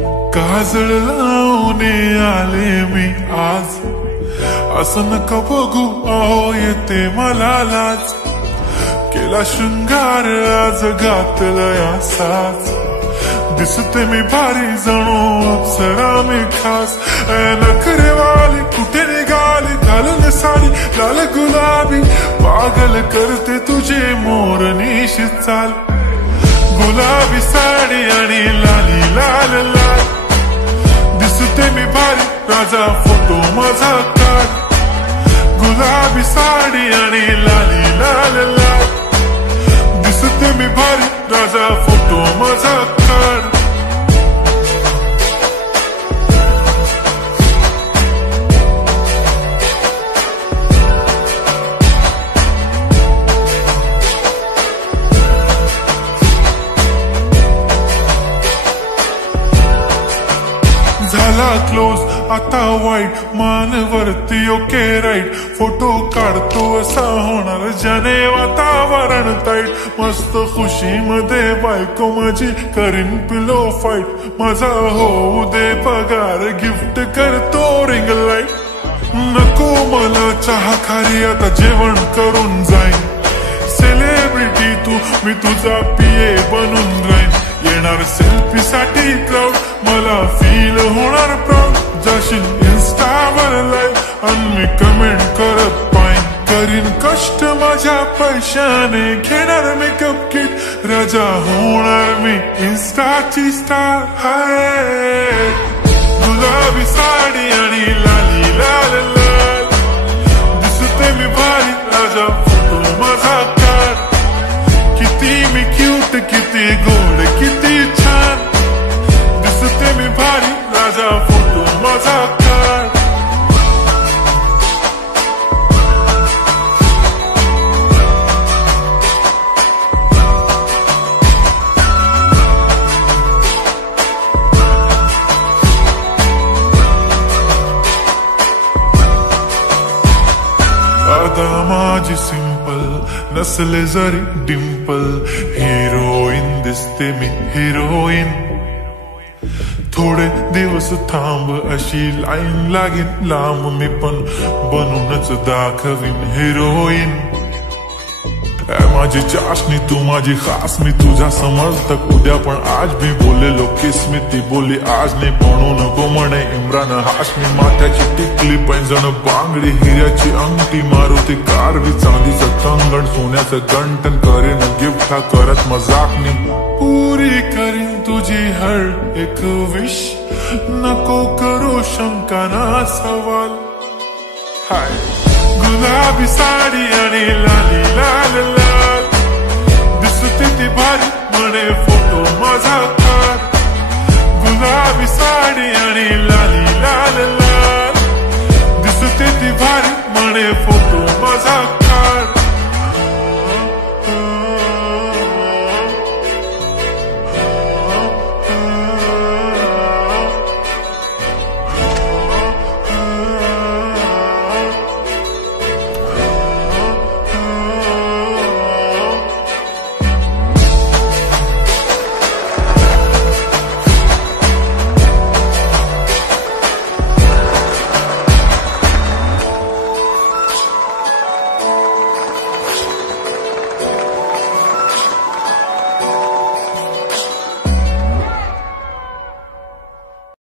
काजळ लावून आले मी आज, असं नका बघू अहो येते मला लाज. केला शृंगार आज घातलाय असाच, दिसते मी भारी जणू अप्सरा मी खास. नखरेवाली कुठे निघाली घालून साडी लाल गुलाबी, पागल करते तुझे मोरनीशी चाल. गुलाबी साडी आणि लाली लाल लाल, दिसते मी भारी राजा फोटो माझा काढ. गुलाबी साडी आणि लाली लाल लाल, दिसते मी भारी राजा फोटो माझा काढ. झाला क्लोज आता वाईट, मान वरती ओके राईट. फोटो काढतो असा होणार ज्याने वातावरण ताईट. मस्त खुशी मध्ये बायको माझी करीन पिलो फाईट. माझा होऊ दे पगार गिफ्ट करतो रिंग लाईट. नको मला चहा खारी आता जेवण करून जाईन. सेलिब्रिटी तू मी तुझा पिये बनून राहीन. येणार सेल्फी साठी क्राऊड मला फील होणार प्राऊड. जाशील इन्स्टावर लाईव्ह आणि मी कमेंट करत पाईन. करीन कष्ट माझ्या पैशाने घेणार मेकअप किट. राजा होणार मी इन्स्टाची स्टार. हाय गुलाबी साडी आणि लाली लाल लाल, दिसते मी भारी राजा फोटो माझा काढ. किती मी क्यूट किती गोड किती छान, दिसते मी भारी राजा फोटो माझा काढ. आता माझी सिंपल नसले जरी डिंपल, हिरोईन दिसते मी हिरोईन. थोडे दिवस थांब अशी लाईन लागेल लांब, मी पण बनूनच दाखवीन हिरोईन. माझी चाशनी तू माझी खास, मी तुझा समर्थक उद्या पण आज भी बोलेलो किस्मी. ती बोली आज नाही म्हणू नको म्हणे इम्रान हाशमी. माथ्याची टिकली पैंजण बांगडी हिऱ्याची अंगठी, मारुती कारवी चांदीचं कंगण सोन्याचं गंटन. करीन गिफ्ट हा करत मजाकनी, पुरी करीन तुझी हर एक विश. नको करू शंका ना सवाल. हाय गुलाबी साडी आणि लाली लाल लाल, दिसते ती भारी म्हणे फोटो